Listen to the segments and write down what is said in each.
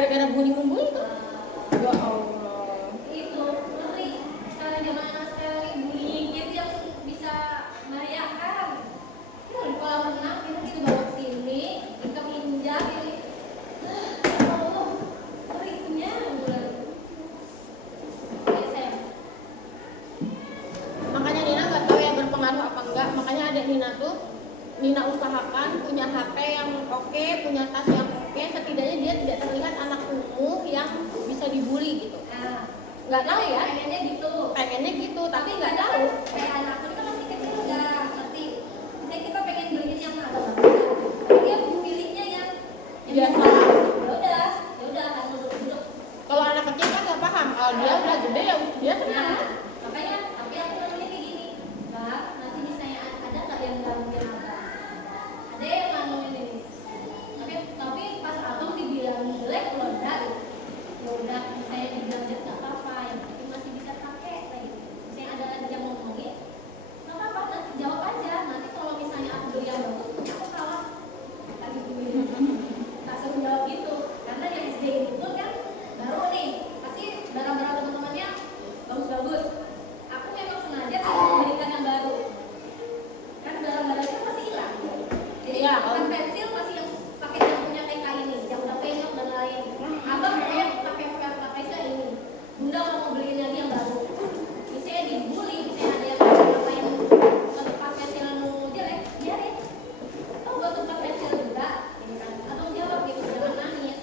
gara-gara bully-bully itu. Ya Allah. Itu ngeri. Sekarang zaman anak sekarang ini bullying itu yang bisa membahayakan. Di kolam renang kita gitu bawa sini, kita injak ini. Allah, ngerinya bulan. Makanya Nina nggak tahu yang berpengaruh apa enggak. Makanya adik Nina usahakan punya HP yang oke, punya tas yang oke, setidaknya dia tidak terlihat anak kumuh yang bisa dibully gitu. Nah, Nggak tahu ya, pengennya gitu, tapi nggak tahu. kayak anak aku kan masih kecil nggak ngerti. Misalnya kita pengen beliin yang agak bagus, tapi dia pilihnya yang Biasa. ya udah kan duduk. Kalau anak kecil kan nggak paham. Kalau dia udah gede ya dia senang. Nah, makanya tapi aku namanya kayak gini, Mbak, nanti misalnya ada nggak yang gangguin abang? Ada yang ngomongin ini. Tapi pas abang dibilang jelek kalau enggak, ya udah misalnya dibilang jelek nggak apa-apa, yang penting masih bisa pakai kayak gitu. Misalnya ada yang ngomongin, nggak apa-apa, nanti jawab aja. Nanti kalau misalnya aku beli yang bagus, aku kalah lagi beli. Tak suruh jawab gitu, karena yang SD ini pun kan baru nih, pasti barang-barang teman-temannya bagus-bagus. Aku memang sengaja memberikan yang baru, kan barang-barangnya masih hilang. Jadi Ya, bukan pensil masih yang pakai yang punya TK ini, yang udah penyok dan lain. Abang kayak pakai ini. Bunda mau beliin lagi yang baru. Misalnya dibully, misalnya ada yang ngapain ke tempat pensilmu jelek, biarin. Atau buat tempat pensil juga, ini kan. Abang jawab gitu, jangan nangis.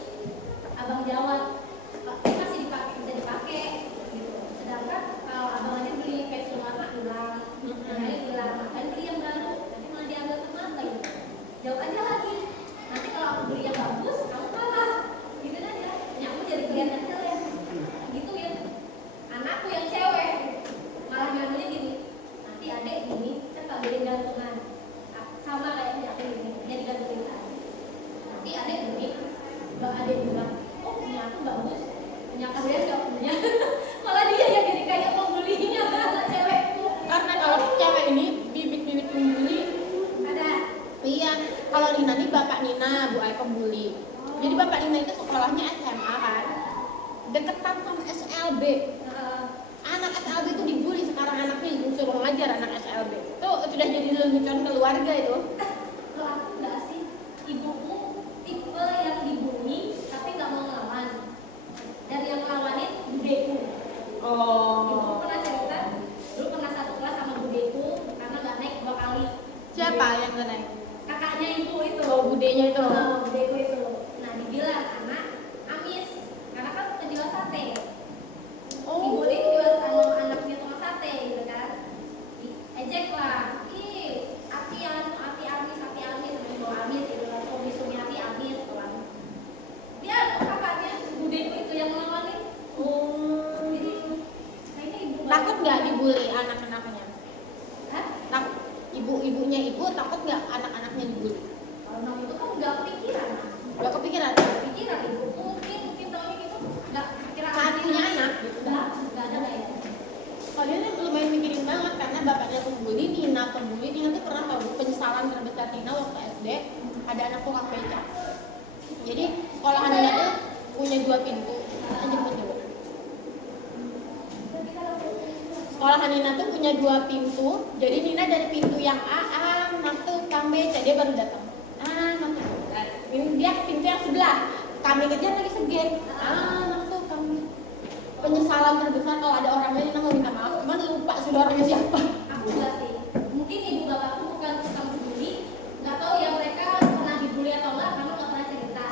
Abang jawab, ini masih dipakai, bisa dipakai. Gitu. Sedangkan kalau abang aja beli pensil warna hilang, nah ini hilang, makanya beli yang baru, nanti malah diambil teman lagi. Jawab aja lagi. Nanti kalau aku beli yang bagus, kamu kalah. Gitu aja. Ya aku jadi kelihatan jelek. Gitu ya. Anakku yang cewek malah ngambilnya gini. Nanti adek gini, kan tak beli gantungan. Sama kayak aku ini, jadi gantungan. Nanti adek gini, bang adek bilang, oh punya aku bagus, punya kalian gak punya. Malah dia yang jadi kayak pembulinya anak cewekku. Karena kalau cewek ini bibit-bibit pembuli Ada. iya. Kalau Nina nih bapak Nina bu ayah pembuli. Jadi bapak Nina itu sekolahnya SMA kan, deketan sama SLB. Anak SLB itu dibully, sekarang anaknya disuruh ngajar anak SLB. Itu sudah jadi lelucon keluarga itu. Kalau aku enggak sih, ibuku tipe yang dibully tapi nggak mau ngelawan. Dan yang ngelawanin budeku. Ibuku Oh. pernah cerita, dulu pernah satu kelas sama budeku karena nggak naik 2 kali. Siapa yang kena? Kakaknya ibu itu. Oh, budenya itu. Budeku itu. Nah dibilang anak amis karena kan penjual sate. Ibu ini jual anaknya tukang sate gitu kan. Ejek lah. Ih, api amis bawa amis gitu lah. Suami amis kan. Dia kakaknya budeku itu yang ngelawanin. Jadi kayaknya ibu Takut nggak dibully anak-anaknya? Hah? Takut. Ibu-ibunya ibu takut nggak anak-anaknya dibully? Kalau nong itu kan nggak kepikiran. Nggak kepikiran? Pikiran ibu mungkin taunya gitu nggak kepikiran. Saat punya anak gitu. Nggak ada kayaknya. Kalau dia nih lumayan mikirin banget karena bapaknya pembuli, Nina tuh pernah tahu penyesalan terbesar Nina waktu SD ada anak tukang becak. Jadi sekolahan Nina tuh punya 2 pintu. Jemput dulu. Sekolahan Nina tuh punya 2 pintu. Jadi Nina dari pintu yang A masuk tukang becak, dia baru datang. Masuk. Ini dia pintu yang sebelah. Kami kejar lagi segel. Masuk kami. Penyesalan terbesar kalau ada orangnya Nina mau minta maaf, cuman lupa sudah orangnya siapa. Aku enggak sih. Mungkin ibu bapakku bukan tukang bully. Nggak tahu ya mereka pernah dibully atau enggak, kamu nggak pernah cerita.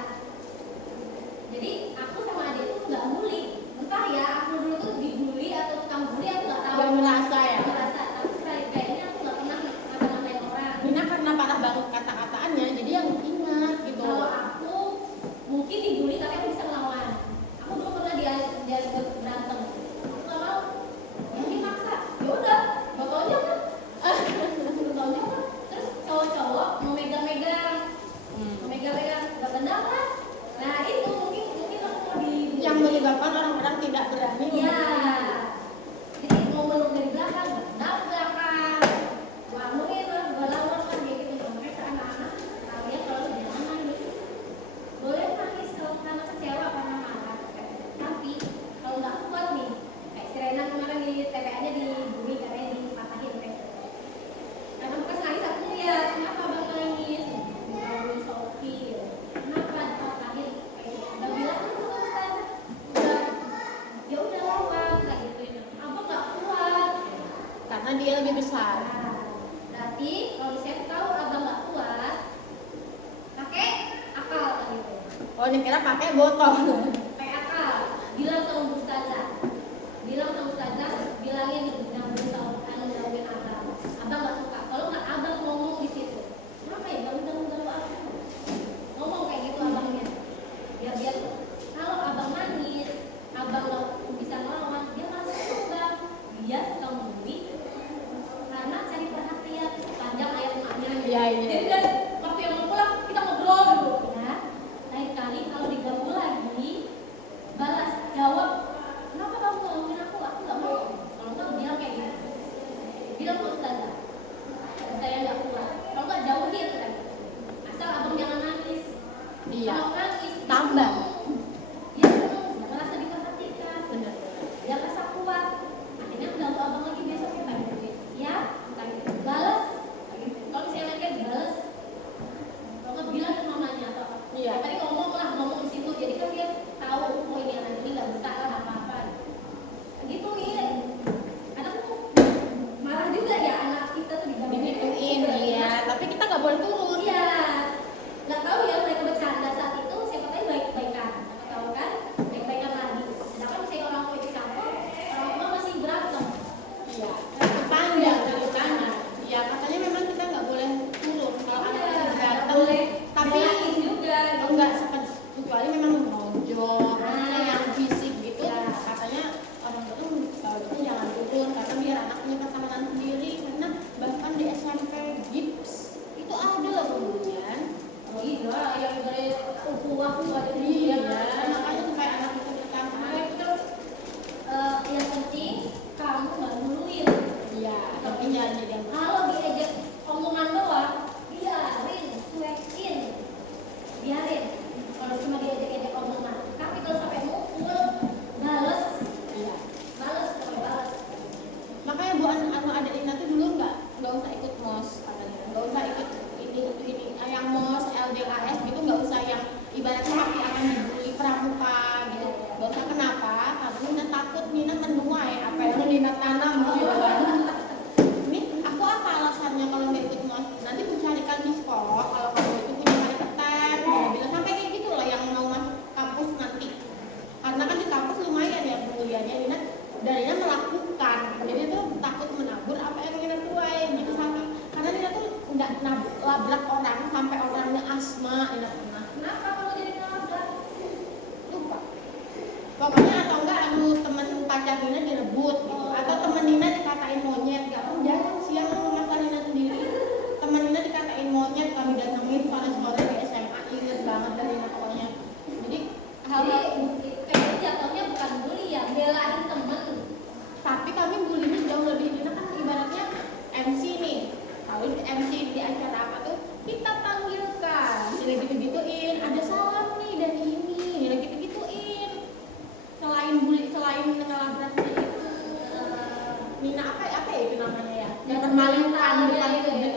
Jadi aku sama adik tuh nggak bully. Entah ya, aku dulu tuh dibully atau tukang bully aku nggak tahu. Gak merasa ya. Nggak merasa. Tapi kayaknya aku nggak pernah ngata-ngatain orang. Nina karena parah banget kata-kataannya, jadi yang ingat gitu. Kalau aku mungkin dibully tapi aku bisa ngelawan. Aku dulu pernah diajak berantem. Aku nggak mau. Yang dipaksa. Ya udah, botolnya kan. Botolnya kan. Terus cowok-cowok mau megang-megang, nggak tendang kan? Nah itu mungkin aku lebih Yang menyebabkan orang-orang tidak berani. ya. Jadi mau meluk dari belakang, nabrak kan. Bangunin lah, lawan kan kayak gitu. Makanya ke anak-anak Oh, dikira pakai botol. PAK, bilang sama Ustazah, bilangin jangan berusaha ngomongin abang nggak suka, kalau nggak abang ngomong di situ, kenapa ya ganggu aku, ngomong kayak gitu abangnya, biar dia kalau abang nangis, abang nggak bisa ngelawan, dia malah suka bang, dia suka membuli karena cari perhatian, panjang ayat emaknya. Iya. Jadi dari waktu yang mau pulang kita ngobrol gitu ya, lain kali kalau diganggu lagi balas jawab, kenapa kamu ngomongin aku nggak mau, kalau nggak bilang kayak gitu, bilang ke Ustazah saya nggak kuat, kalau nggak jauhin kan, asal abang jangan nangis. Iya. Kalau nangis Tambah. dia seneng, dia merasa diperhatikan, Bener. dia merasa kuat, akhirnya ganggu abang lagi besoknya kayak gitu ya, kayak gitu balas kayak gitu. Kalau misalnya kayak balas, kalau nggak bilang ke mamanya atau apa. Iya. Ya, tadi ngomong di situ, jadi kan dia tahu oh ini anak ini nggak bisa lah apa-apa gitu ya. Anakku marah juga ya, anak kita tuh Digituin, iya. Tapi kita nggak boleh turun. iya, nggak tahu ya mereka bercanda saat itu, siapa tahu baik-baikan, nggak tahu kan baik-baikan lagi, sedangkan misalnya orang tua itu campur, orang tua masih berantem. Iya. Panjang ceritanya. Iya, katanya memang kita nggak boleh turun kalau anak Iya, masih nggak berantem. boleh Tapi belain juga gitu. enggak kecuali memang menonjol, maksudnya Nah. yang fisik gitu. Ya. Katanya orang tua tuh kalau gitu jangan turun karena biar anak punya pertemanan sendiri. Karena bahkan di SMP gips itu ada loh kemudian. Oh iya, yang dari ukhuwah tuh ada Iya, juga. makanya supaya anak itu pertama. Yang penting kamu nggak duluin. Iya, tapi jangan jadi Kalau diejek omongan doang, biarin, cuekin, biarin. Kalau cuma diejek-ejek omongan, tapi kalau sampai mukul, bales, iya. pokoknya bales. Makanya Bu Anu ada Ina tuh dulu nggak usah ikut mos katanya, nggak usah ikut ini yang mos LDKS gitu, nggak usah yang ibaratnya tapi akan dibully pramuka gitu, nggak usah. Kenapa? Karena Nina takut Nina menuai apa yang Nina tanam gitu kan. Ini aku apa alasannya kalau nggak ikut mos? Nanti mencarikan di sekolah kalau kamu itu punya kali ketek, dia bilang sampai kayak gitu lah yang mau masuk kampus nanti. Karena kan di kampus lumayan ya kuliahnya, Nina Nina melakukan, jadi tuh takut menabur apa yang Nina tuai gitu. Sampai karena Nina tuh nggak labrak orang sampai orangnya asma. Nina pernah Kenapa kamu jadi ngelabrak? lupa pokoknya, atau enggak teman pacar Nina direbut gitu, atau teman Nina dikatain monyet. Jangan siang masalah Nina sendiri, teman Nina dikatain monyet, kami datangin sore-sore di SMA, inget banget dari Nina pokoknya. Jadi Jadi kayaknya jatuhnya bukan bully ya, belain temen. tapi kami bulinya jauh lebih. Nina kan ibaratnya MC nih, kalau MC di acara apa tuh kita panggilkan, Nina gitu-gituin, ada salam nih dari ini, Nina gitu-gituin. Selain bully, selain ngelabraknya itu, Nina apa ya itu namanya ya, yang permalukan di depan publik.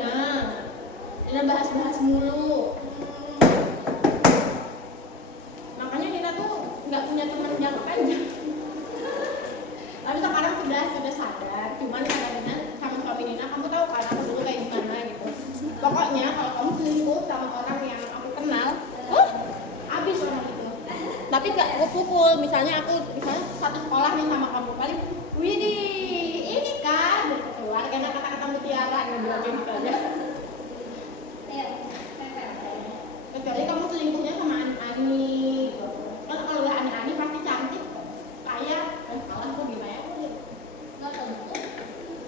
Nina bahas-bahas mulu. Makanya Nina tuh nggak punya teman jangka panjang. Tapi sekarang sudah sadar, cuman kadang-kadang sama suami Nina, kamu tahu kan aku dulu kayak gimana gitu. Pokoknya kalau kamu selingkuh sama orang yang aku kenal, abis orang itu. Tapi nggak aku pukul, misalnya satu sekolah nih sama kamu, paling widih ini kan keluar karena kata-kata mutiara yang bilang kayak gitu aja. Kecuali kamu selingkuhnya sama Ani-Ani gitu. Kan kalau udah Ani-Ani pasti cantik, kaya, kalah tuh gimana ya? Nggak tentu.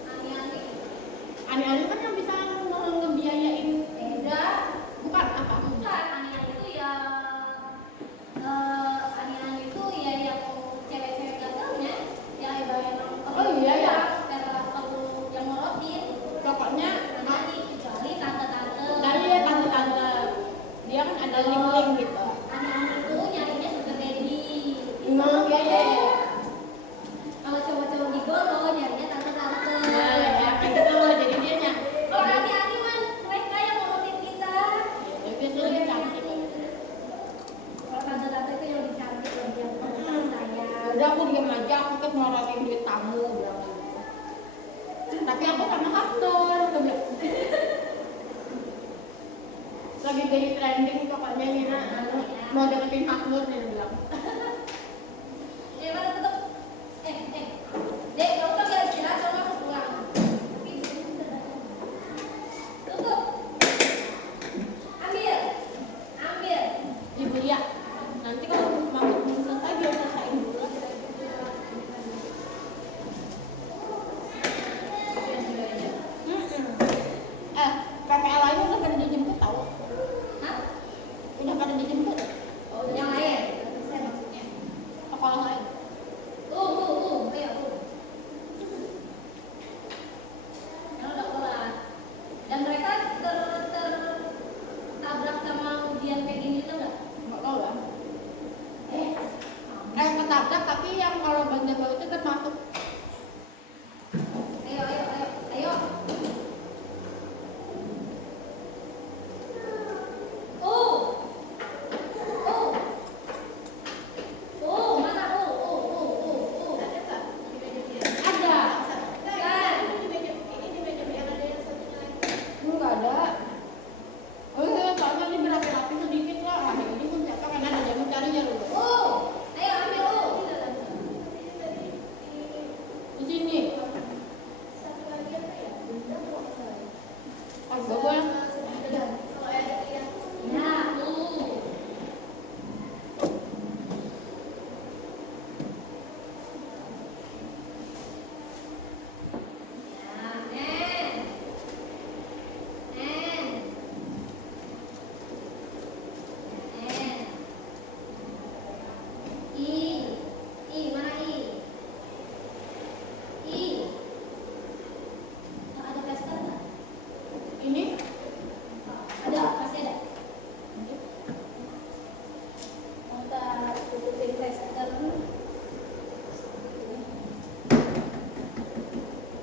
Ani-ani. Ani-Ani kan yang bisa ngebiayain. Beda. Bukan apa? Bukan, ani-ani itu ya ani-ani itu ya yang cewek-cewek gagalnya, yang emang Oh iya ya. karena perlu yang morotin. Pokoknya Ani kecuali tante-tante. dari ya tante-tante, dia kan ada link-link gitu. Ani-ani itu nyarinya sugar daddy. Iya. Kalau cowok-cowok gigolo nyarinya tante-tante. Nah, ya kayak gitu loh. Jadi dia Kalau ani-ani man mereka yang morotin kita. biasanya lebih cantik. Kalau tante-tante itu yang lebih cantik, lebih yang sayang. Udah aku diam aja, aku kan ngeluarin duit tamu bilang gitu. Tapi aku sama aktor, udah bilang. lagi jadi trending pokoknya Nina mau deketin Hasnur dia bilang. Mana tutup? Dek, kamu kan gak istirahat, kamu masuk pulang. Tutup. Ambil. Ibu ya, nanti kalau mama belum selesai biar selesaiin dulu. PPL lain udah pada dijemput tahu? Hah? Udah pada dijemput Oh, yang lain. Saya maksudnya. sekolah lain. Ayo. Yang udah kelas. Dan mereka tertabrak sama ujian kayak gini tuh nggak? Nggak tahu lah. Ketabrak tapi yang kalau Banjar Baru itu termasuk. Ayo. Mana? Ada nggak? Ada. Nggak ada. Oh iya, soalnya ini berapi-api sedikit lah. Ini pun siapa karena ada jamu cari dulu. Ayo ambil Di sini. Oh, gue Ya, mana I? Ada plaster nggak? ini. Ada, pasti ada. Kita tutupin plaster.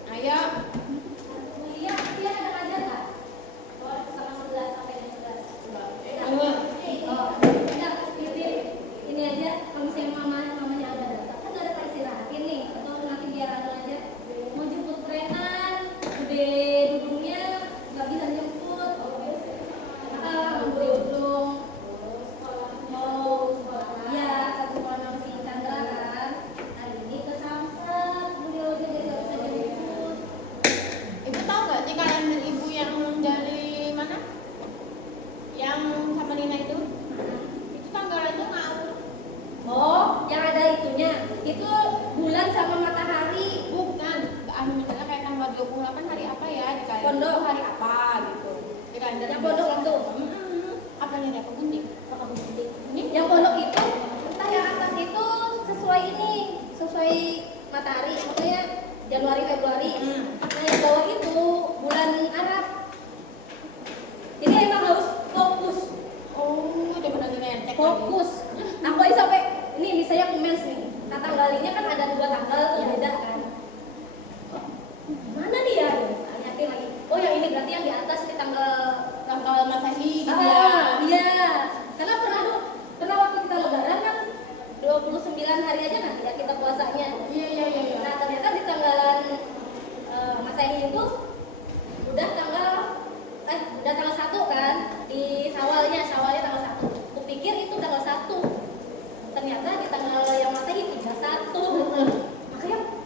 Ayo. Iya, ada ngajar nggak? Sama 11 sampai jam 11. Ayo. Udah, ini aja. Kalau misalnya mamanya ada datang, kan ada istirahatin nih. Atau nanti biar ada aja. Mau jemput kerenan, udah dudungnya nggak bisa jemput. Belum. Iya, satu sekolah sama si Chandra kan. Hari ini ke Samsat, beliau aja nggak bisa jemput. Ibu tahu nggak sih kalender ibu yang dari mana? Yang sama Nina itu? Itu tanggalnya tuh ngawur. Oh, yang ada itunya. Itu bulan sama matahari. Bukan. Misalnya kayak tanggal 28 hari apa ya? Di kalender Pondok. itu hari apa gitu. Di kalender Yang pondok itu. Apa nih apa gunting? Ini Yang pondok itu, entah yang atas itu sesuai matahari, maksudnya Januari Februari. Nah yang bawah itu bulan Arab. Jadi emang harus fokus. Oh, udah pernah ngecek. Fokus. Aku aja sampai ini misalnya Mens nih, tanggalnya kan ada 2 tanggal tuh beda kan. Mana nih ya? Lihatin lagi. Oh yang ini berarti yang di atas di tanggal Masehi gitu ya. iya. Karena pernah waktu kita lebaran kan 29 hari aja nanti ya kita puasanya. Iya. Nah ternyata di tanggalan Masehi itu udah tanggal 1 kan di Syawalnya tanggal 1. Kupikir itu tanggal 1. Ternyata di tanggal yang Masehi 31. Makanya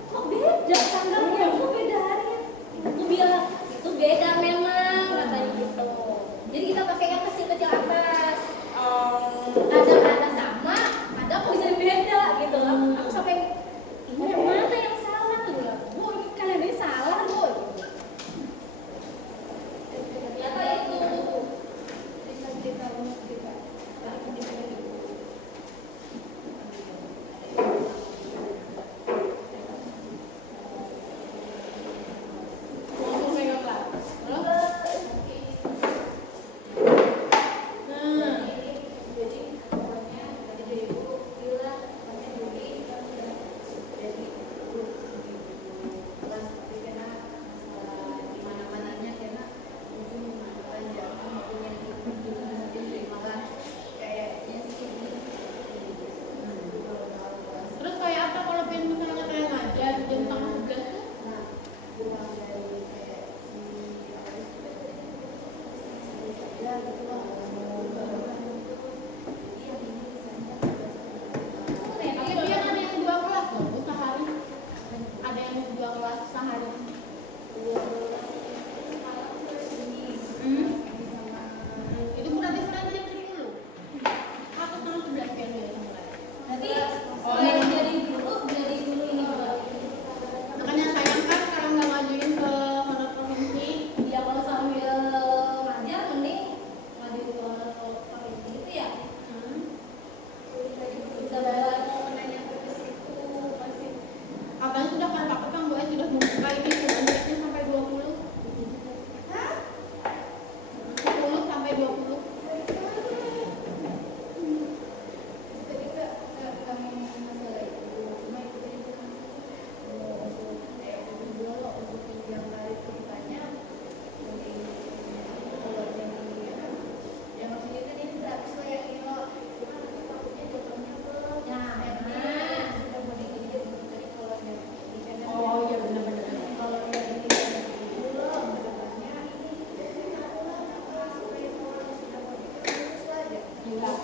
Nah,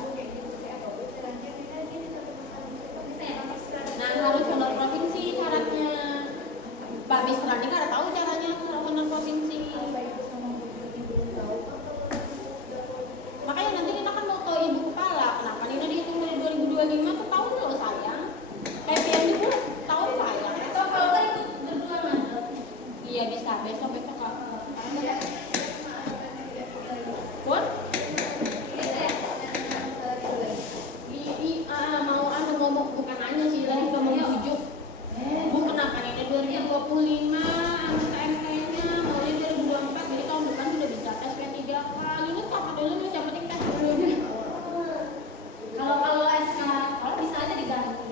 harus honor provinsi syaratnya. Pak Misra ini nggak tahu caranya honor provinsi. Makanya nanti kita kan mau ke ibu kepala. Kenapa Nina dihitung dari 2025 tuh tahun loh sayang. Kayak yang itu tahun sayang. Atau kalau nggak ikut berdua aja. Iya bisa besok Kak. Pun? Mau ngomong bukan nanya sih lagi ngomong bujuk. Bu kenapa Nina 2025 KMK-nya maunya 2024 jadi tahun depan sudah bisa tes P3K. Ini apa dulu nih yang penting tes dulu aja. Kalau SK sekolah bisa aja diganti.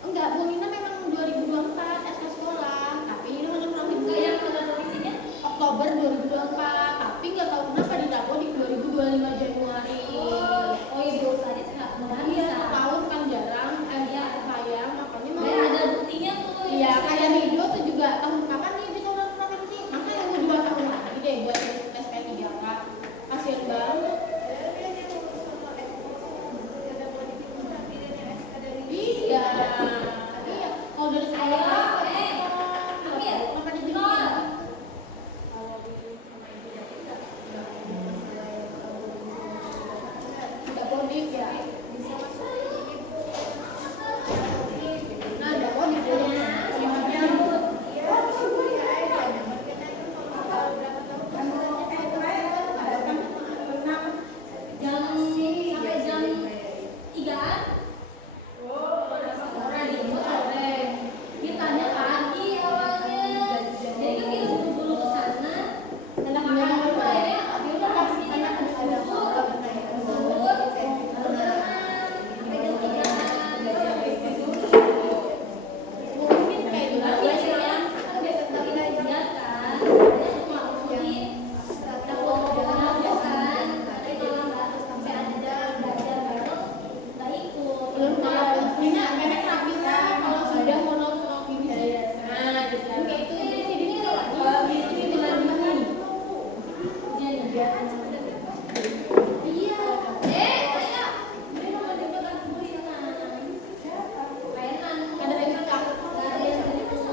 Enggak, Bu Nina memang 2024 SK sekolah, tapi ini hanya provinsi. Enggak yang pada provinsinya Oktober 2024, tapi nggak tahu kenapa ditaruh di 2025 Januari. oh iya biasa aja sih nggak mudah Iya, bisa. tahun kan jarang, ya sayang, makanya mau. Kayak ada buktinya tuh. Iya, kayak Rido tuh juga tahun kapan nih bisa ulang provinsi? Maka yang 2 tahun lagi deh buat tes P3K. Kasian banget. Iya, iya. Kalau dari saya, Amir, makan di nol. Tidak kodik ya. Nah, ada kodiknya. Jam sampai jam 3-an. Sore. Ditanya pagi awalnya. Jadi kan kita buru-buru ke sana. Dan akhirnya dia udah kasih dia bubur, bubur, baru berenang sampai jam 3-an. Mungkin kayak gitu Tapi aja sih ya. kan biasa tadi gajian kan. Dia cuma usulin dapur aja kan. Tapi kalau nggak sampai ada belajar bareng nggak ikut. Belum tahu. Ini memang rapi lah kalau sudah honor provinsi. Nah, jadi kayak itu. Jadi ini ini bulan ini. Iya. Ayo. Ini mau dipegang dulu ya kan. Layanan. Ada yang kakak. Nggak ada yang gitu.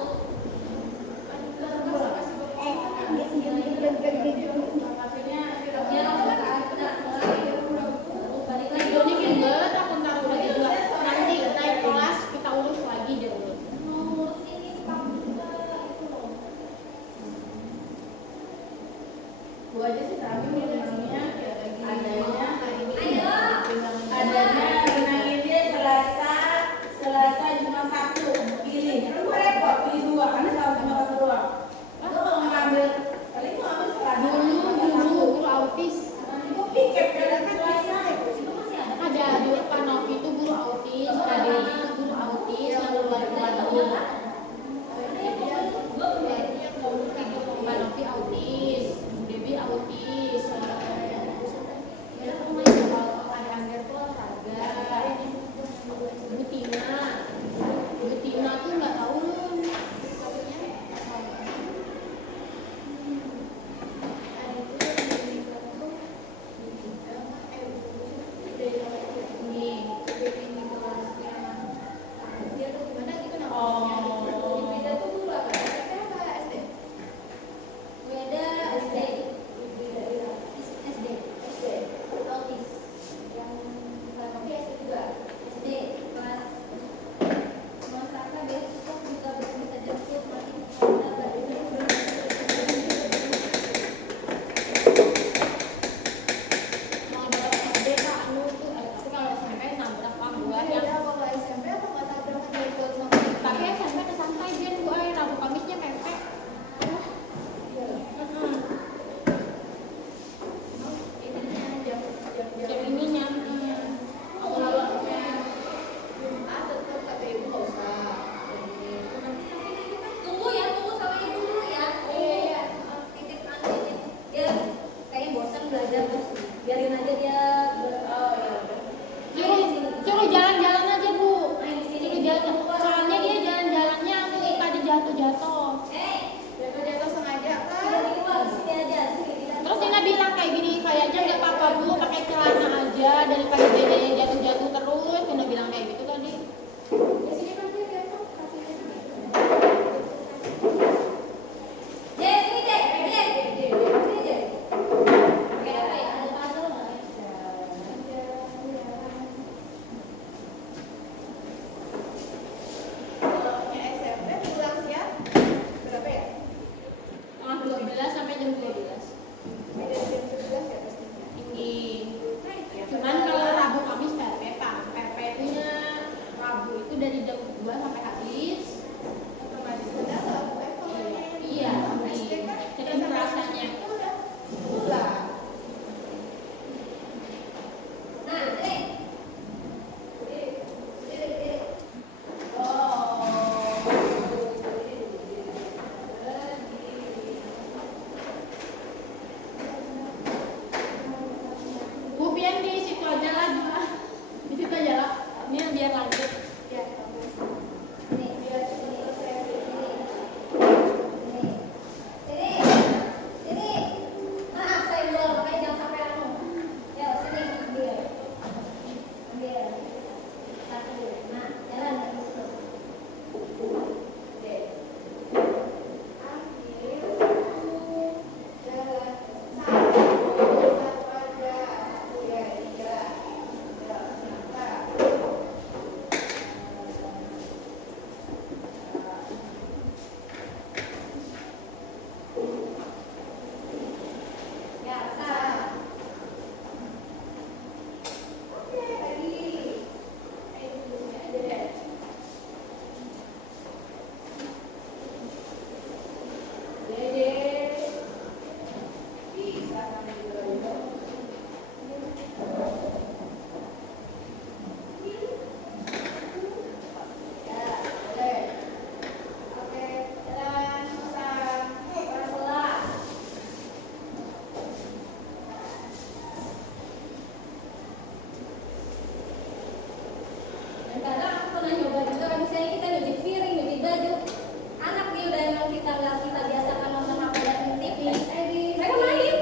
Dia langsung ke atas. Balik lagi. Ini ribet, aku ntar udah juga. Nanti naik kelas kita urus lagi deh. Ngurus ini spam juga itu loh. Gua aja sih tapi renangnya adanya Ayo. adanya renangin dia Selasa Jumat Sabtu pilih kan gua repot pilih 2 karena Selasa Jumat doang. Gua kalau ngambil paling gua ambil Selasa Guru autis. gua piket karena kan Selasa Itu masih ada. Ada dulu Pak Novi itu guru autis, Kak Dewi itu guru autis yang baru-baru. Pak Novi autis, Bu Dewi autis. Ya, ada Angger tuh olahraga. Bu Tina tuh nggak tahu Lun. Nih. Beda SD. SD. Autis. Yang tapi SD juga. SD kelas Mas Raka besok juga belum bisa jemput masih ada Mau dapat SD Kak Anu tuh, tapi kalau SMP nabrak Pak gua yang tapi SMP kesantai Jen gua Rabu Kamisnya pempek. Jam ininya. tunggu sama ibu dulu ya. Titip titip. Dia kayaknya bosan belajar terus. Biarin aja dia Suruh jalan-jalan aja Bu. main di sini. Suruh jalan. Soalnya dia jalan-jalannya tuh tadi jatuh-jatuh. Dari luar sini aja sini. Terus Nina bilang kayak gini, kayaknya nggak apa-apa Bu pakai celana aja daripada gantian di situ aja lah, di situ aja lah. Ini biar lanjut. Ya, ini biar ini sini. Maaf saya belum, makanya jangan sampai anu. Ya sini ambil. Satu. Nah, jalan dari situ. Oke. Ambil. Jalan. Satu aja. Tiga. Ya, sah. Oke, lagi. Dulunya aja deh. Dede. Bisa sampai dulu. Ya, boleh. Oke, jalan, pasang. Pelan-pelan. Dan kadang aku pernah nyoba juga kan, misalnya kita nyuci piring, nyuci baju, anak nih udah emang kita nggak kita biasakan nonton apa dan TV, mereka main,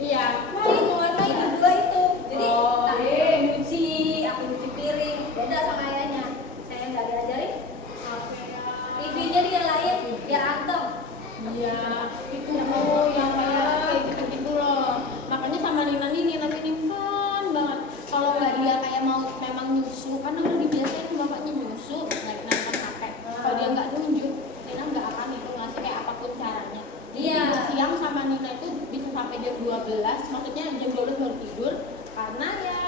Iya. main mewarnai berdua itu. Jadi Oh, tak iya. nyuci, aku nyuci piring, beda sama ayahnya. Saya nggak diajarin, TV-nya dia lain, biar anteng. Iya, itu yang kayak gitu-gitu loh. Makanya sama Nina ini kan banget. Kalau nggak dia kayak mau memang nyusu, kan udah dibiasain bapaknya nyusu, naik nonton HP. Kalau dia nggak nunjuk, Nina nggak akan itu ngasih kayak apapun caranya. Iya. Siang sama Nina itu bisa sampai jam 12, maksudnya jam 12 baru tidur. Karena ya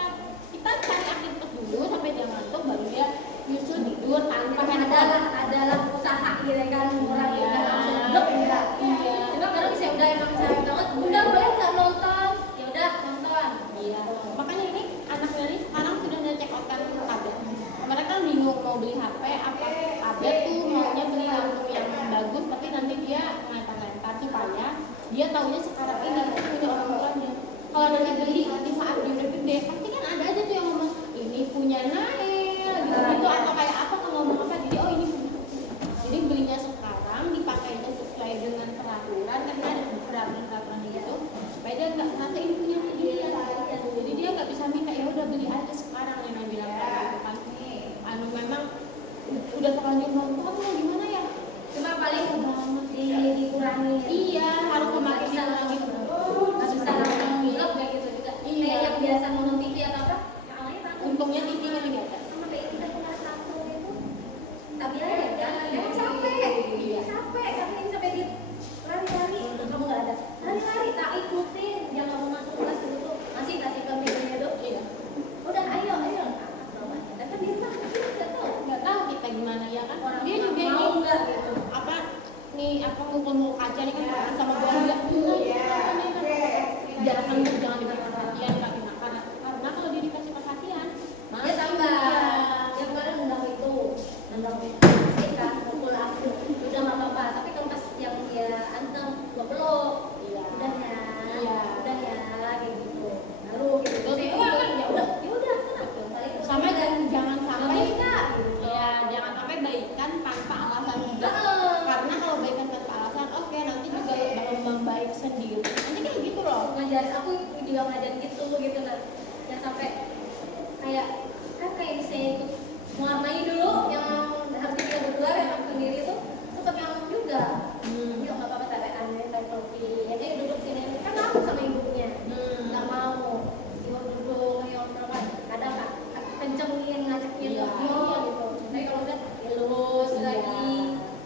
kita cari aktivitas dulu sampai dia ngantuk, baru dia nyusul tidur tanpa handphone. adalah usaha gitu kan, orang Iya. udah langsung blok ya. Iya. Cuma kadang saya udah emang capek banget, bunda boleh nggak nonton? Ya udah nonton. Iya, makanya ini anaknya ini sekarang sudah ngecek outkan tablet. Mereka kan bingung mau beli HP apa tablet tuh, maunya beli yang bagus tapi nanti dia lempar-lempar supaya dia taunya sekarang ini itu punya orang tuanya. Kalau nanti beli di saat dia udah gede, pasti kan ada aja tuh yang ngomong ini punya Nael gitu-gitu atau kayak apa kan ngomong apa, jadi oh ini punya. Jadi belinya sekarang dipakainya sesuai dengan peraturan, kan ada peraturan gitu supaya dia nggak nanti ini punya dia. Jadi dia nggak bisa minta ya udah beli aja sekarang, yang bilang kayak gitu kan. Anu memang udah terlanjur nonton mau gimana ya? Cuma paling dikurangi. Iya, harus memakai Bisa lagi. nggak bisa langsung blok kayak gitu juga. Iya. Kayak yang biasa nonton TV atau apa? Yang awalnya takut. Untungnya TV-nya lagi ada. Sama kayak kita punya satu itu. Tapi aja kan, emang capek. Iya. Capek, kami ini sampai di lari-lari. Kamu nggak ada. Lari-lari, tak ikutin. Yang kamu masuk kelas dulu tuh masih kasih pemimpinnya tuh. Iya. Udah, ayo. Dan kan di rumah kita nggak tahu Kita gimana ya kan? orang Dia juga mau ini nggak gitu. apa nih apa ngumpul kaca nih kan pernah sama gua enggak jangan diberi perhatian kak Ina. Karena kalau dia dikasih perhatian Dia tambah. Dia kemarin undang itu sih kan pukul aku. Udah nggak apa-apa. Tapi kalau pas yang dia anteng, gua peluk. Iya. Udah ya. Iya. Udah ya kayak gitu. Lalu gitu. Terus Saya, itu "Wah, juga- ya udah tenang. Balik ke sama rumah." jangan sampai Nggak bisa. ya jangan sampai baikan tanpa alasan juga. Heeh. Karena kalau baikan tanpa alasan oke nanti juga bakal membaik sendiri. Nanti kayak gitu loh. Ngajarin aku juga ngajarin gitu nah. Ya sampai kayak kan kayak misalnya ikut mewarnai dulu yang harus kita berdua yang aku sendiri tuh tetap yang juga. Ya nggak apa-apa tapi aneh kayak topi. Ya dia duduk sini kan aku sama ibunya. Nggak mau. Ibu duduk yang kan ada kak kencengin ngajakin Iya. gitu. Tapi kalau udah elus Iya. lagi.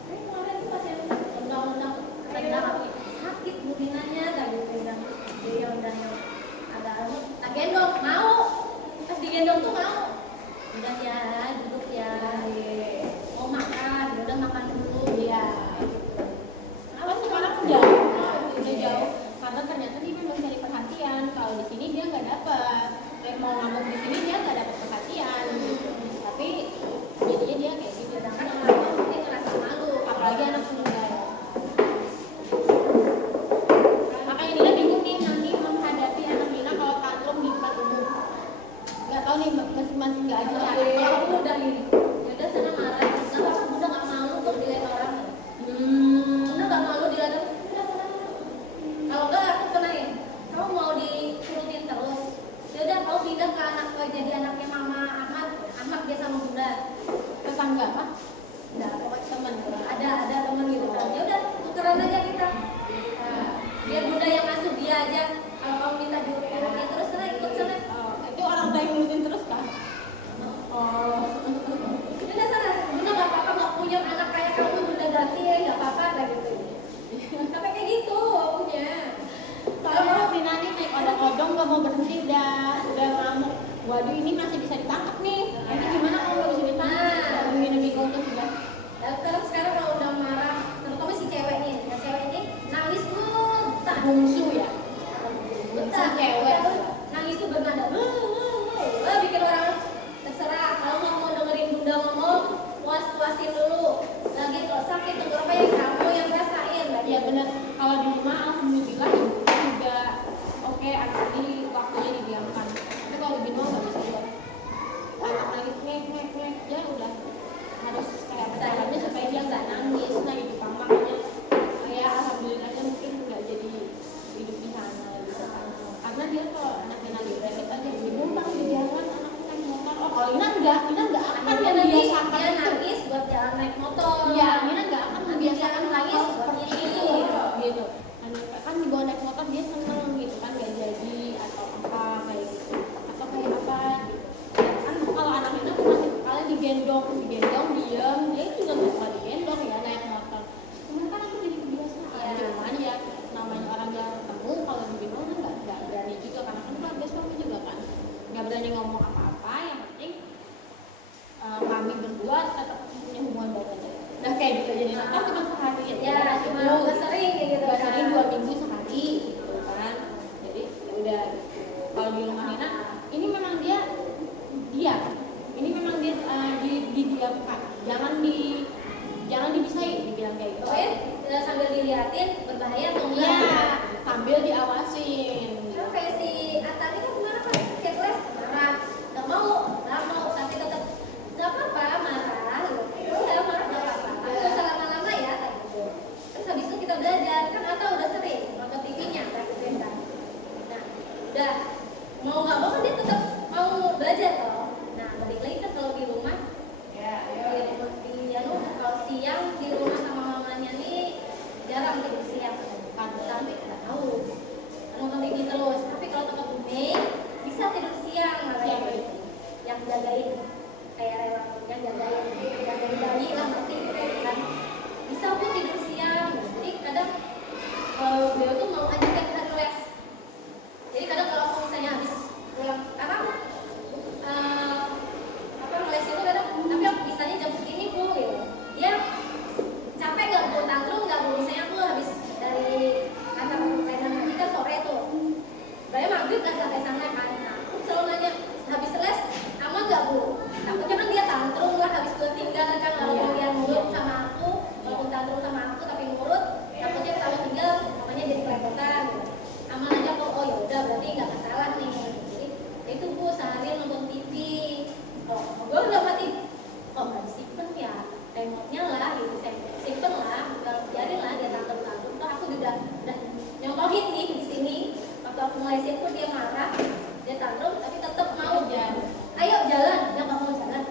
Tapi kemarin tuh pas yang undang-undang tendang aku sakit budinanya kayak gitu bilang. Jadi ya udah yang ada tak gendong mau. Pas digendong tuh mau. Udah ya duduk ya. Mau makan, ya udah makan dulu. Iya. Apa sekarang jauh, udah jauh karena ternyata dia memang cari perhatian. Kalau di sini dia nggak dapat. Kayak mau ngomong di sini dia nggak dapat perhatian. Gitu. Tapi jadinya dia kayak gitu. Sedangkan yang lain dia ngerasa malu. Apalagi anak tunggal. Makanya Nina bingung nih nanti menghadapi anak Nina kalau tantrum di tempat umum. nih masih nggak aja Kalau aku udah ini, ya udah sana marah. Kenapa aku udah nggak malu kok dilihat orang? Udah nggak malu dilihat orang? Udah sana. Kalau enggak aku kenain. Kamu mau diturutin terus? Ya udah kamu pindah ke anak jadi anaknya Mama Ahmad. Ahmad dia sama Bunda. tetangga apa? Udah pokoknya Teman. ada teman gitu kan. Ya udah tukeran aja kita. Nah, biar Bunda yang asuh dia aja. Kalau kamu minta diurutin terus sana ikut sana. Oh, itu orang tua yang ngurusin terus kan? Oh. Udah sana, Bunda nggak apa-apa nggak punya anak kayak kamu, Bunda ganti ya nggak apa-apa kayak gitu. Sampai kayak gitu akunya. Soalnya Tina nih naik odong-odong gak mau berhenti udah ngamuk. Waduh ini masih bisa ditangkap nih. Nanti gimana kalau nggak bisa ditangkap? Begini bingung tuh sudah. Sekarang kalau udah marah, terutama si cewek nih, yang cewek ini nangis betah. Bungsu ya. Betah Cewek. nangis tuh bernada. Wah bikin orang terserah. Kalau nggak mau dengerin Bunda ngomong, puas-puasin dulu. Lagi kalau sakit tenggorokan kamu yang rasain. Ya benar. Kalau di rumah alhamdulillah juga oke anak ini waktunya didiamkan. Tapi kalau di rumah nggak bisa juga. Anak lagi ngek ya udah harus kayak caranya supaya dia nggak nangis. Nah itu kan makanya kayak alhamdulillahnya mungkin nggak jadi hidup di sana gitu kan. Karena dia kalau anaknya lagi repot aja bingung bang di jalan anaknya naik motor. Oh kalau Ina nggak akan Dia membiasakan dia itu. nangis buat jalan naik motor. Iya, Ina nggak akan membiasakan nangis hal buat seperti ini. itu gitu. Kan dibawa naik motor dia seneng gitu kan nggak jadi atau apa kayak gitu atau kayak apa gitu. Kan kalau anak Ina masih kalian digendong diem dia juga nggak suka digendong ya naik motor. Cuman kan aku jadi kebiasaan. Cuman ya namanya orang yang ketemu kalau digendong kan nggak berani juga karena kan keluarga suami juga kan nggak berani ngomong apa-apa yang penting kami berdua tetap punya hubungan baik aja. Udah kayak gitu jadi kan cuma sehari Ya cuma nggak sering kayak gitu. nggak sering 2 minggu sekali gitu kan. Jadi ya udah gitu. Kalau di rumah Nina ini memang dia ini memang dia didiamkan. Jangan dibisain dibilang kayak gitu. Pokoknya sambil diliatin berbahaya atau enggak. Iya, sambil diawasin. Kan kayak si Atta ini kan kemana kan checklist marah, nggak mau tapi tetap nggak apa-apa marah, ya udah marah nggak apa-apa, tapi nggak usah lama-lama ya kayak gitu. Terus habis itu kita belajar, kan Atta udah sering nonton TV-nya kayak gitu kan. Nah, udah mau nggak mau kan dia tetap mau belajar toh. Nah, balik lagi kan kalau di rumah kalau siang di rumah sama mamanya nih jarang tidur siang kan, tapi nggak tahu nonton TV terus. Tapi kalau tetap Mei bisa tidur siang makanya yang jagain kayak relawan yang jagain bayi lah nanti kan bisa aku tidur siang. Jadi kadang beliau tuh mau ajakin hari les. Jadi kadang kalau aku misalnya habis pulang karena aku ngeles itu kadang tapi aku bisanya jam segini Bu gitu. Dia capek nggak Bu, tanggung nggak Bu, misalnya aku habis dari kantor pelayanan lagi kan sore tuh bayar maghrib kan sampai sana kan. Nah, aku selalu nanya habis les aman nggak Bu, takutnya kan dia tantrum lah habis gue tinggal kan. Kalau dia nurut sama aku walaupun tantrum sama aku tapi nurut, takutnya kalau tinggal namanya jadi kelepotan gitu. Aman aja kok. Oh ya udah berarti nggak masalah nih. Jadi itu Bu seharian nonton TV. Oh gue udah mati. Oh nggak disimpan ya remote-nya lah gitu, saya simpen lah, biarin lah dia tantrum. Toh aku juga udah nyontohin nih di sini. Waktu aku ngelesin pun dia marah, dia tantrum, tapi tetap mau jalan. Ayo jalan, dia nggak mau jalan.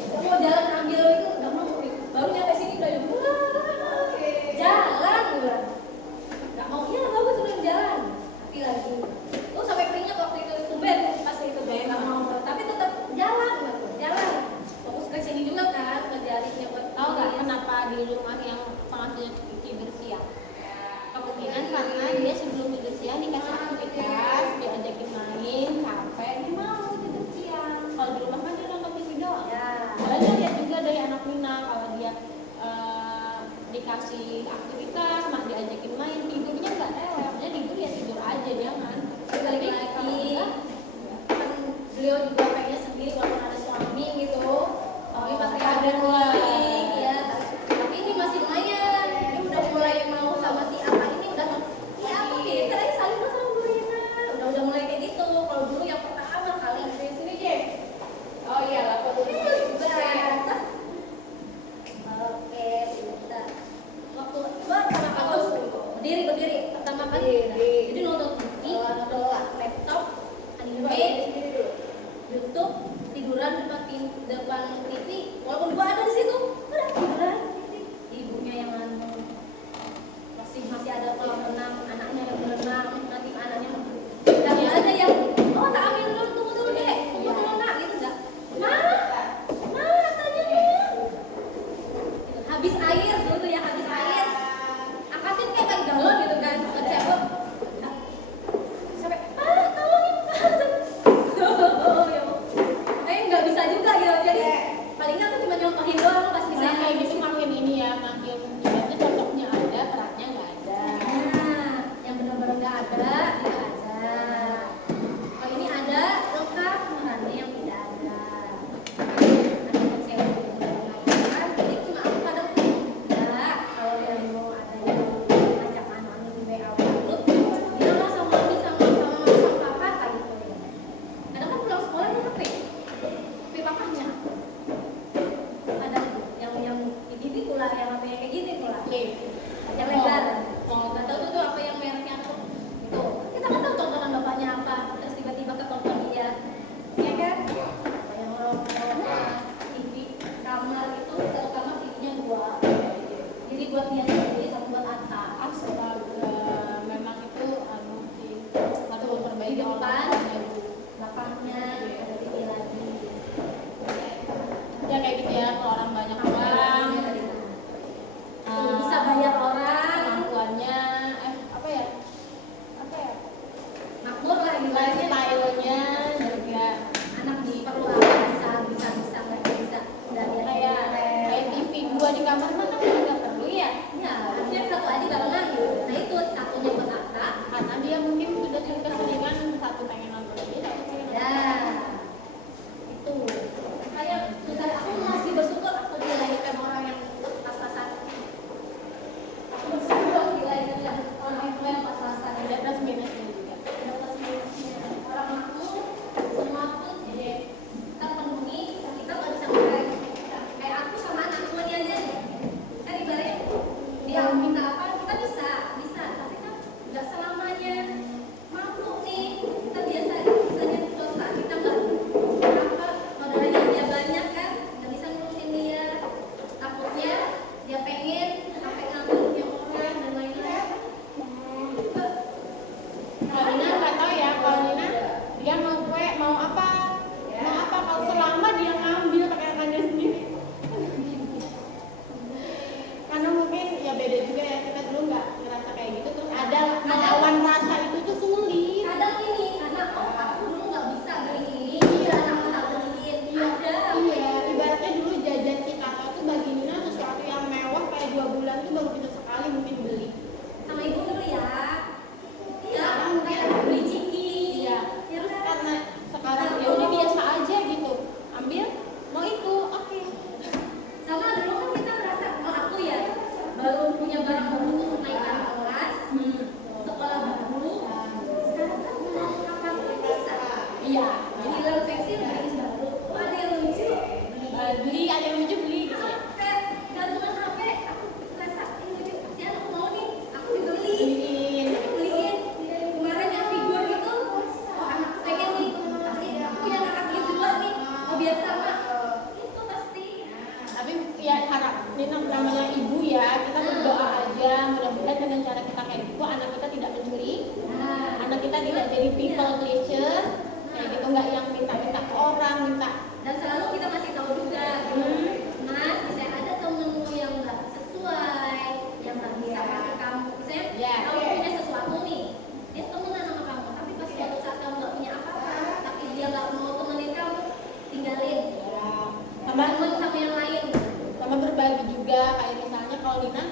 Dia mau jalan ambil itu nggak mau. Baru nyampe sini udah jalan gue. Nggak mau, iya bagus udah jalan. Tapi lagi, tuh sampai keringat waktu itu bed pas itu dia nggak mau, tapi tetap jalan. Fokus ke sini juga kan, ngejarinnya buat. Tahu nggak kenapa di rumah yang penghasilnya tidur siang? Kemungkinan karena dia sebelum tidur siang dikasih aktivitas, diajakin main, capek, dia mau tidur siang. Kalau di rumah kan dia nonton TV doang. Ya. Soalnya lihat juga dari anak Nina kalau dia dikasih aktivitas, mak diajakin main, tidurnya nggak rewel, dia tidur ya tidur aja jangan. Balik lagi, kan beliau juga pengennya sendiri walaupun ada suami gitu. Suami pasti ada baik ya. Tapi ini masih lumayan. Ini udah mulai mau sama si apa ini udah ya apa gitu. Saling sama Bu Rina. Udah mulai kayak gitu. Kalau dulu yang pertama kali Di sini Je. depan TV, walaupun gua ada di situ, udah tiduran. Ibunya yang masih ada kolam renang, anaknya yang berenang, nanti anaknya dan nggak ada yang oh tak ambil dulu, tunggu dulu deh, tunggu dulu nak, gitu enggak. Tanya habis air dulu ya, habis air angkatin kayak galon gitu kan, kecebok sampai tolongin nggak bisa juga gitu, jadi palingnya aku cuma nyontohin doang pas bisa Nah, kayak gitu makin ini ya, makin ibaratnya cocoknya ada, perannya nggak ada. yang benar-benar nggak ada tidak ada. Kalau ini ada lengkap, perannya yang tidak ada. Ada kecewa kan, jadi cuma aku kadang enggak, kalau yang mau ada yang ngajak anak-anak di WA grup, dia mau sama mami sama papa kayak gitu. Kadang kan pulang sekolah dia HP papanya. Kadang yang gini pula, yang apa yang kayak gini pula. Yang lebar. Nggak tahu tuh apa yang mereknya tuh. Itu kita nggak tahu tontonan bapaknya apa. Terus tiba-tiba ketonton dia, ya kan? Yang orang TV kamar itu, satu kamar TV-nya 2. Jadi buat dia sendiri, satu buat Atta. Astaga, memang itu sih satu Di perbaiki depan, orang belakangnya ada TV lagi. ya kayak gitu ya, kalau orang banyak uang Bisa bayar orang. kemampuannya apa ya Makmur lah gitu aja. lifestyle-nya juga Anak perlu apa bisa nggak bisa udah dia kayak TV gua di kamar mana nggak perlu ya, ya harusnya satu aja barengan. Nah itu satunya buat Atta. karena dia mungkin sudah keseringan, satu pengen nonton ini, satu pengen nonton Ya itu saya susah, aku masih bersyukur aku dilahirkan orang yang pas-pasan. Aku bersyukur dilahirkan orang yang pas-pasan. ada plus minusnya juga. Ada plus minusnya. Orang makmur semua pun jadi terpenuhi, kita nggak bisa ngeraih. Kayak aku sama anak cuma dia aja. Kan ibaratnya dia minta apa kita bisa, tapi kan nggak selamanya mampu nih. Kita biasanya suatu saat kita nggak apa saudaranya dia banyak kan, nggak bisa ngurusin dia. Takutnya dia pengen sampai ngambil yang orang dan lain-lain. Kalau Nina nggak tahu ya, kalau Nina dia mau kue mau apa kalau selama dia ngambil pakai tangannya sendiri. Karena mungkin ya beda juga ya, kita dulu nggak ngerasa kayak gitu, terus ada melawan rasa itu tuh sulit. Kadang ini karena aku dulu nggak bisa beli ini, aku tak beliin. Ada Iya, ibaratnya dulu jajan kita tuh bagi Nina sesuatu yang mewah kayak 2 bulan tuh baru bisa sekali mungkin beli. sama ibu dulu ya. Iya, kayak beli ciki. Iya, Ya terus kan? karena sekarang ya udah biasa aja gitu, ambil mau itu oke. Sama dulu kan kita ngerasa, aku ya baru punya barang baru tuh kenaikan kelas, sekolah baru. Sekarang kan kapan bisa? Iya, Jadi lalu pensil beli baru. Ada yang lucu. beli ada yang lucu beli gitu ya. Kayak gantungan HP, aku ngerasa ini lucu. Si anak mau nih, aku dibeli. Beliin. Kemarin yang figur itu, anak pengen nih, pasti aku yang anak juga nih, mau biar sama. Itu pasti. Tapi ya harap Nina namanya ibu ya, kita berdoa aja mudah-mudahan dengan cara kita kayak gitu anak kita tidak mencuri, Nah, anak kita tidak jadi people pleaser kayak gitu, nggak yang minta-minta ke orang, minta dan selalu kita masih tahu juga, Mas, misalnya ada temenmu yang nggak sesuai, yang nggak bisa kasih kamu, misalnya kamu punya sesuatu nih, dia temenan sama kamu, tapi pas suatu saat kamu nggak punya apa-apa, tapi dia nggak mau temenin kamu, tinggalin, sama temen sama yang lain. sama berbagi juga. Kayak misalnya kalau Nina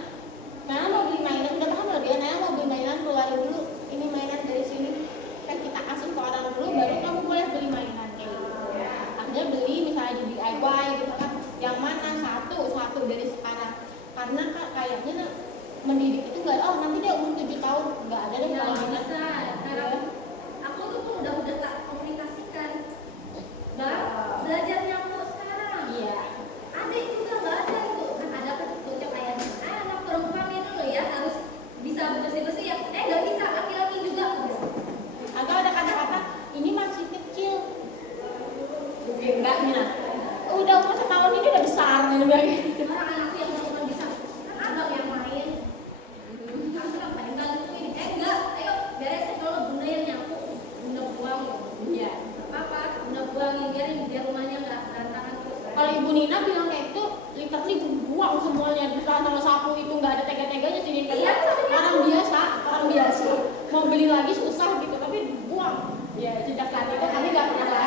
mau beli mainan, udah paham loh dia, mau beli mainan, keluarin dulu ini mainan dari sini, kan kita kasih ke orang dulu baru kamu boleh beli mainan kayak gitu. Akhirnya beli misalnya di DIY gitu kan, yang mana satu dari sekarang, karena kayaknya mendidik itu nggak nanti dia umur 7 tahun nggak ada deh kalau Nina. Bisa, karena aku tuh pun udah tak komunikasikan, belajarnya aku sekarang. Iya. Adik juga nggak ada itu, kan ada kecil ayahnya. Anak perempuan ini loh ya harus bisa bersih-bersih ya. Nggak bisa, laki-laki juga. Atau ada kata-kata ini masih kecil. Enggak Nina. udah umur setahun ini udah besar gitu. Orang anakku yang baru bisa, kan abang yang main. Aku bilang pengen bantuin, enggak, ayo beresin kalau bunda yang nyapu, bunda buang. Iya. Apa? Bunda buangin biar rumahnya nggak berantakan terus. Kalau Ibu Nina bilang kayak itu, literally buang semuanya di sama sapu itu nggak ada tega-teganya sih Nina. Iya, Orang biasa mau beli lagi susah gitu, tapi buang. Ya sejak saat itu kami nggak pernah